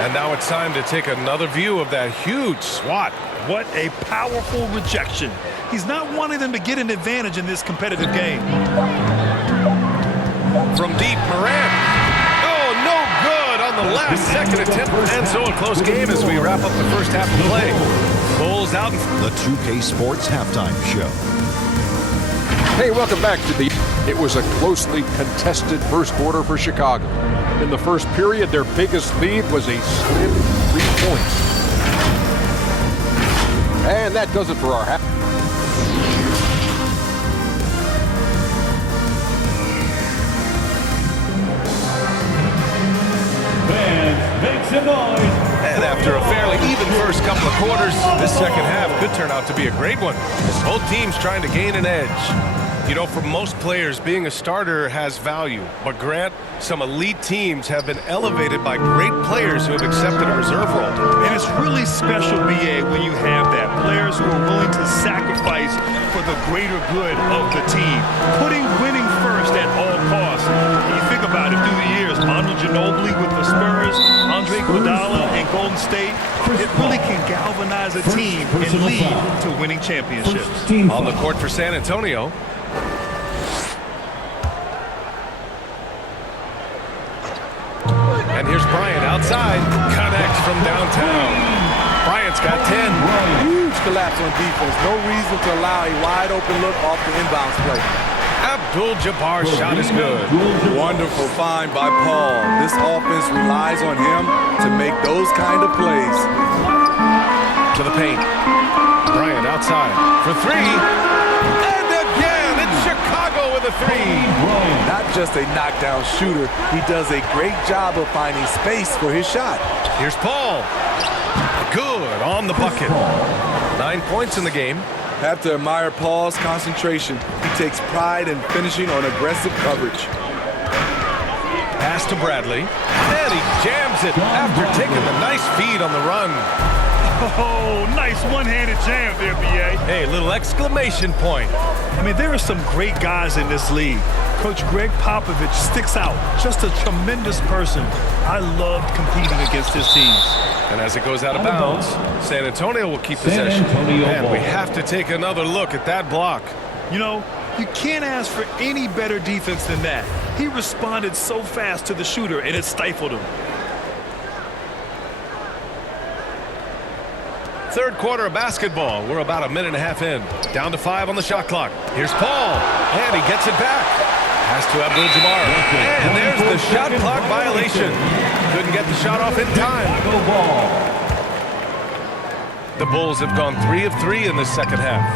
And now it's time to take another view of that huge swat. What a powerful rejection. He's not wanting them to get an advantage in this competitive game. From deep, Morant. Oh, no good on the last second attempt. And so a close game as we wrap up the first half of play. Bulls out. The 2K Sports Halftime Show. Hey, welcome back to the... It was a closely contested first quarter for Chicago. In the first period, their biggest lead was a slim 3 points. And that does it for our half. Make some noise. And after a fairly even first couple of quarters, this second half could turn out to be a great one. As both teams trying to gain an edge. You know, for most players, being a starter has value. But Grant, some elite teams have been elevated by great players who have accepted a reserve role. And it's really special, BA, when you have that. Players who are willing to sacrifice for the greater good of the team. Putting winning first at all costs. And you think about it through the years. Manu Ginobili with the Spurs, Andre Iguodala and Golden State. It really can galvanize a team and lead to winning championships. On the court for San Antonio. And here's Breion outside. Connects from downtown. Bryant's got 10. Huge collapse on defense. No reason to allow a wide open look off the inbounds play. Abdul-Jabbar's shot is good. Wonderful find by Paul. This offense relies on him to make those kind of plays. To the paint. Bryant outside for three. And again, it's Chicago with a three. Not just a knockdown shooter, he does a great job of finding space for his shot. Here's Paul. Good on the bucket. 9 points in the game. Have to admire Paul's concentration. He takes pride in finishing on aggressive coverage. Pass to Bradley. And he jams it after taking the nice feed on the run. Oh, nice one-handed jam there, BA. Hey, little exclamation point. I mean, there are some great guys in this league. Coach Greg Popovich sticks out. Just a tremendous person. I loved competing against his teams. And as it goes out of bounds, San Antonio will keep possession. And we have to take another look at that block. You know, you can't ask for any better defense than that. He responded so fast to the shooter, and it stifled him. Third quarter of basketball. We're about a minute and a half in. Down to 5 on the shot clock. Here's Paul. And he gets it back. Pass to Abdul-Jabbar. And there's the shot clock violation. Couldn't get the shot off in time. The Bulls have gone 3 of 3 in this second half.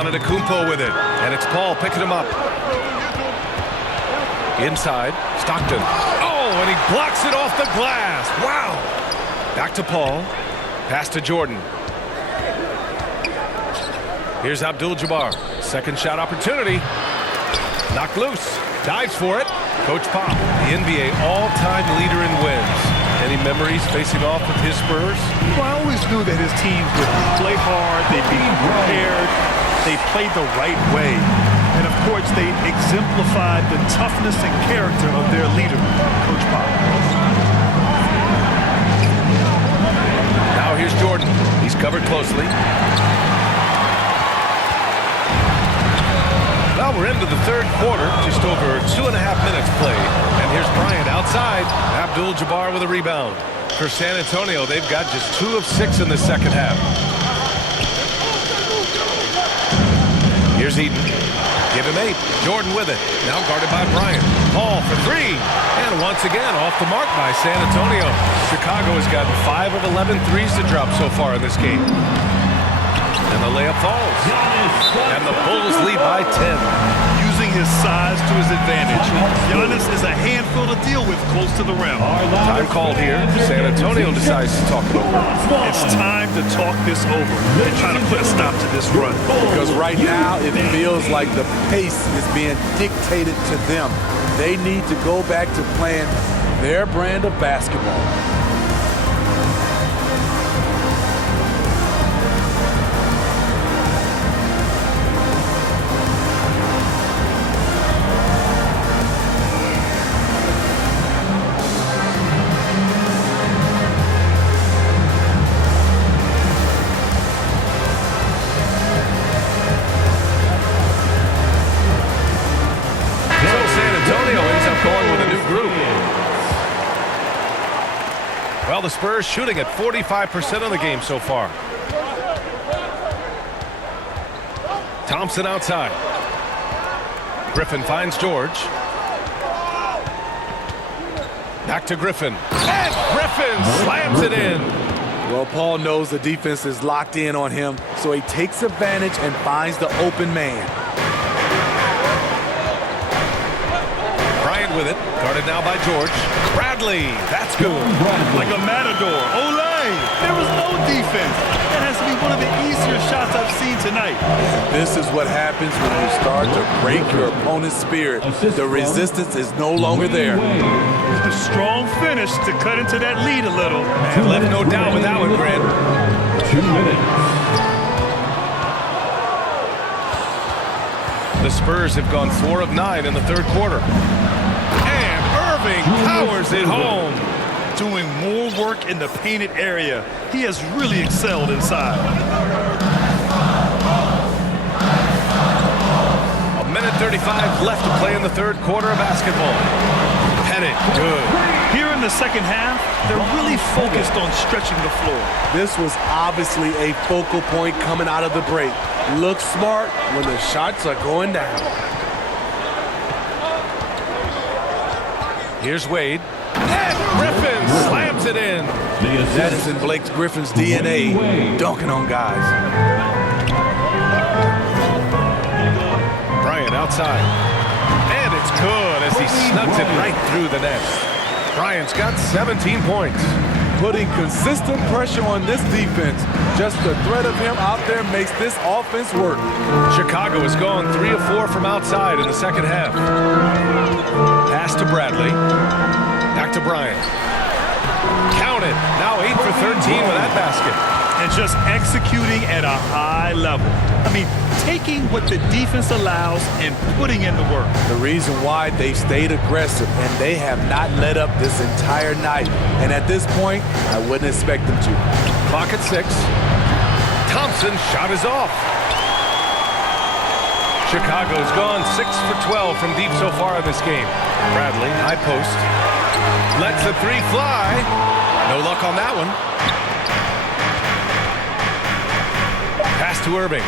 Antetokounmpo with it. And it's Paul picking him up. Inside. Stockton. Oh, and he blocks it off the glass. Wow. Back to Paul. Pass to Jordan. Here's Abdul-Jabbar. Second shot opportunity. Knocked loose. Dives for it. Coach Pop, the NBA all-time leader in wins. Any memories facing off with his Spurs? Well, I always knew that his teams would play hard, they'd be prepared, they played the right way. And, of course, they exemplified the toughness and character of their leader, Coach Pop. Now here's Jordan. He's covered closely. Well, we're into the third quarter, just over 2.5 minutes played. And here's Bryant outside. Abdul-Jabbar with a rebound. For San Antonio, they've got just 2 of 6 in the second half. Here's Eden. Give him 8. Jordan with it. Now guarded by Bryant. Paul for 3. And once again, off the mark by San Antonio. Chicago has gotten 5 of 11 threes to drop so far in this game. And the layup falls. And the Bulls lead by 10. Using his size to his advantage. Giannis is a handful to deal with close to the rim. Time called here. San Antonio decides to talk it over. It's time to talk this over and try to put a stop to this run. Because right now it feels like the pace is being dictated to them. They need to go back to playing their brand of basketball. the Spurs shooting at 45% of the game so far. Thompson outside. Griffin finds George. Back to Griffin. And Griffin slams it in. Well, Paul knows the defense is locked in on him, so he takes advantage and finds the open man. Bryant with it. Guarded now by George. Bradley. That's good. Like a matador. Olay! There was no defense. That has to be one of the easier shots I've seen tonight. This is what happens when you start to break your opponent's spirit. The resistance is no longer there. A strong finish to cut into that lead a little. And left no doubt with that one, Grant. 2 minutes. The Spurs have gone 4 of 9 in the third quarter. And Irving powers it home. Doing more work in the painted area. He has really excelled inside. A minute 35 left to play in the third quarter of basketball. Headed good. Here in the second half, they're really focused on stretching the floor. This was obviously a focal point coming out of the break. Look smart when the shots are going down. Here's Wade. And Griffin slams it in. That is in Blake Griffin's DNA, dunking on guys. Bryant outside. And it's good as he snugs it right through the net. Bryant's got 17 points. Putting consistent pressure on this defense. Just the threat of him out there makes this offense work. Chicago has gone 3 of 4 from outside in the second half. Pass to Bradley. Back to Bryant. Count it. Now 8 for 13 with that basket. And just executing at a high level. I mean, taking what the defense allows and putting in the work. The reason why they stayed aggressive and they have not let up this entire night. And at this point, I wouldn't expect them to. Clock at 6. Thompson's shot is off. Chicago's gone 6 for 12 from deep so far in this game. Bradley, high post. Lets the 3 fly. No luck on that one. Pass to Irving.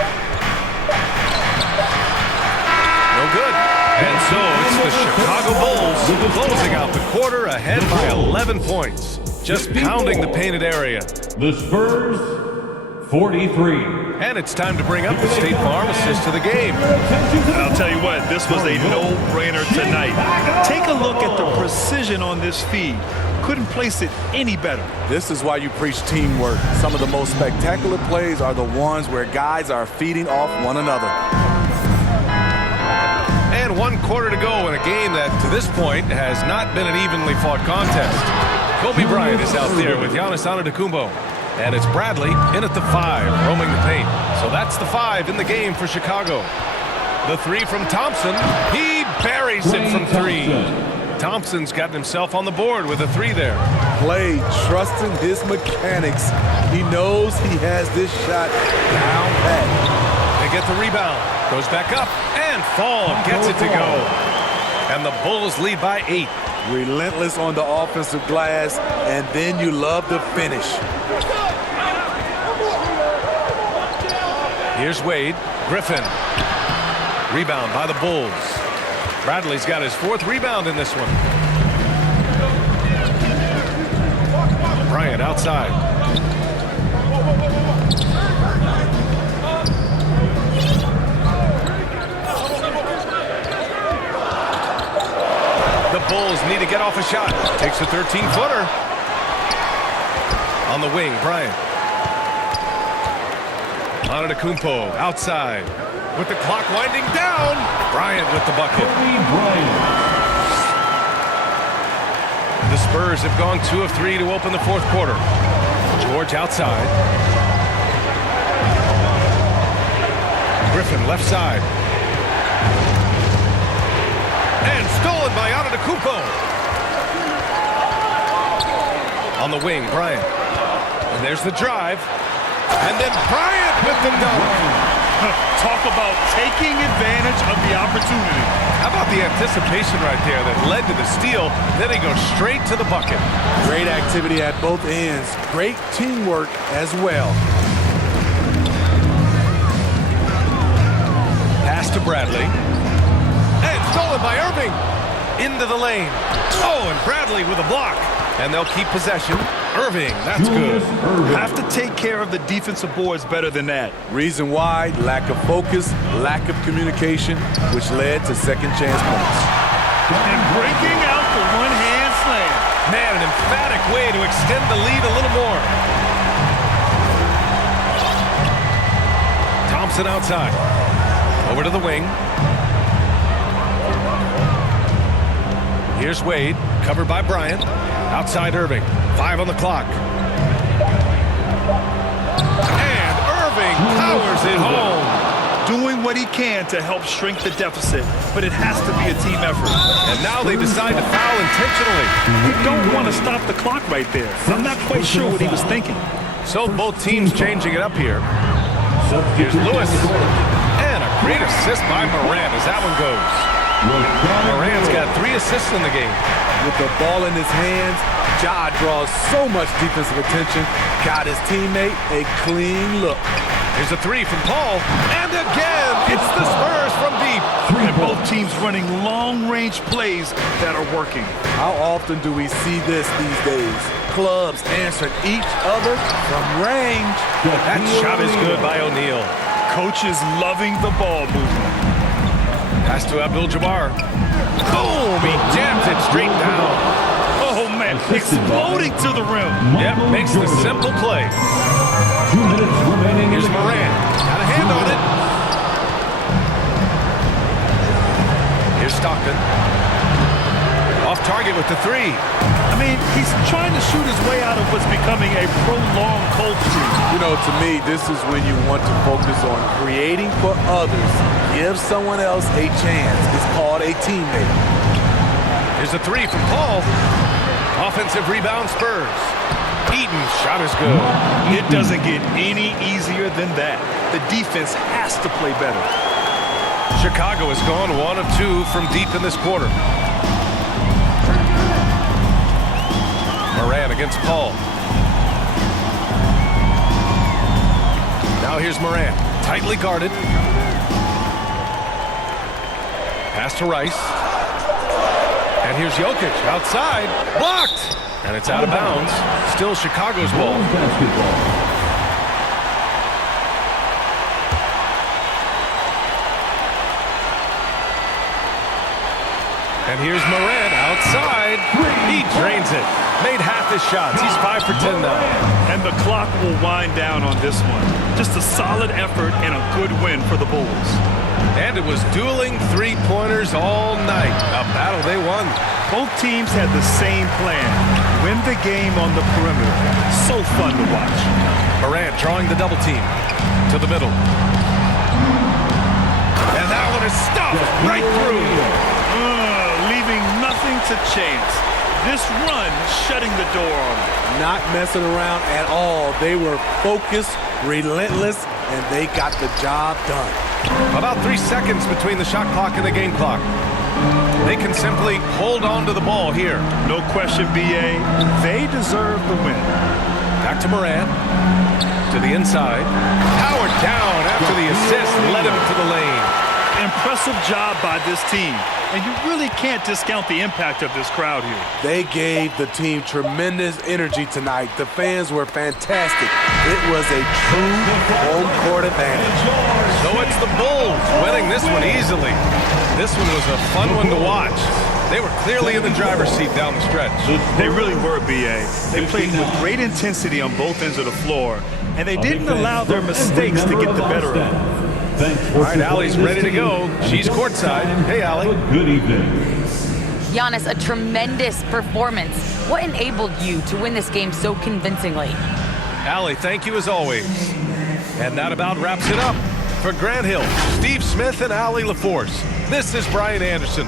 No good. And so it's the Chicago Bulls closing out the quarter ahead by 11 points. Just pounding the painted area. The Spurs, 43. And it's time to bring up the State Farm assist to the game. And I'll tell you what, this was a no-brainer tonight. Take a look at the precision on this feed. Couldn't place it any better. This is why you preach teamwork. Some of the most spectacular plays are the ones where guys are feeding off one another. And 1 quarter to go in a game that, to this point, has not been an evenly fought contest. Kobe Bryant is out there with Giannis Antetokounmpo. And it's Bradley in at the 5, roaming the paint. So that's the 5 in the game for Chicago. The 3 from Thompson. He buries it from 3. Thompson's gotten himself on the board with a 3 there. Play, trusting his mechanics. He knows he has this shot down pat. They get the rebound. Goes back up. And Fall gets it to go. And the Bulls lead by 8. Relentless on the offensive glass, and then you love the finish. Here's Wade. Griffin. Rebound by the Bulls. Bradley's got his 4th rebound in this one. Bryant outside. The Bulls need to get off a shot. Takes a 13-footer. On the wing, Bryant. Antetokounmpo outside. With the clock winding down, Bryant with the bucket. The Spurs have gone 2 of 3 to open the 4th quarter. George outside. Griffin left side. And stolen by Antetokounmpo. On the wing, Bryant. And there's the drive. And then Bryant with the dunk. Talk about taking advantage of the opportunity. How about the anticipation right there that led to the steal? Then he goes straight to the bucket. Great activity at both ends. Great teamwork as well. Pass to Bradley. And stolen by Irving. Into the lane. Oh, and Bradley with a block. And they'll keep possession. Irving, that's good. Have to take care of the defensive boards better than that. Reason why, lack of focus, lack of communication, which led to second chance points. And breaking out the one-hand slam. Man, an emphatic way to extend the lead a little more. Thompson outside. Over to the wing. Here's Wade, covered by Bryant. Outside Irving. 5 on the clock. And Irving powers it home. Doing what he can to help shrink the deficit, but it has to be a team effort. And now they decide to foul intentionally. You don't want to stop the clock right there. I'm not quite sure what he was thinking. So both teams changing it up here. Here's Lewis. And a great assist by Morant as that one goes. Morant's got 3 assists in the game. With the ball in his hands, Ja draws so much defensive attention. Got his teammate a clean look. Here's a 3 from Paul. And again, it's the Spurs from deep. And both teams running long-range plays that are working. How often do we see this these days? Clubs answering each other from range. That shot is good by O'Neal. Coaches loving the ball movement. Pass to Abdul-Jabbar. Boom! He jams it straight down. Oh, man, exploding to the rim. Yep, makes the simple play. 2 minutes remaining. Here's Morant. Got a hand on it. Here's Stockton. Off target with the 3. I mean, he's trying to shoot his way out of what's becoming a prolonged cold streak. You know, to me, this is when you want to focus on creating for others. Give someone else a chance. It's called a teammate. Here's a 3 from Paul. Offensive rebound Spurs. Eaton's shot is good. It doesn't get any easier than that. The defense has to play better. Chicago has gone 1 of 2 from deep in this quarter. Morant against Paul. Now here's Morant. Tightly guarded. Pass to Rice. And here's Jokic outside. Blocked! And it's out of bounds. Still Chicago's ball. Basketball. And here's Morant outside. He drains it. Made half his shots. He's 5 for 10 now. And the clock will wind down on this one. Just a solid effort and a good win for the Bulls. And it was dueling 3-pointers all night. A battle they won. Both teams had the same plan. Win the game on the perimeter. So fun to watch. Morant drawing the double team. To the middle. And that one is stuffed right through. Leaving nothing to chance. This run shutting the door on them. Not messing around at all. They were focused, relentless, and they got the job done. About 3 seconds between the shot clock and the game clock. They can simply hold on to the ball here. No question, B.A. They deserve the win. Back to Morant. To the inside. Powered down after the assist led him to the lane. Impressive job by this team. And you really can't discount the impact of this crowd here. They gave the team tremendous energy tonight. The fans were fantastic. It was a true home court advantage. So it's the Bulls winning this one easily. This one was a fun one to watch. They were clearly in the driver's seat down the stretch. They really were, B.A. They played with great intensity on both ends of the floor, and they didn't allow their mistakes to get the better of them. All right, Allie's ready to go. She's courtside. Hey, Allie. Good evening. Giannis, a tremendous performance. What enabled you to win this game so convincingly? Allie, thank you as always. And that about wraps it up. For Grant Hill, Steve Smith, and Allie LaForce, this is Brian Anderson.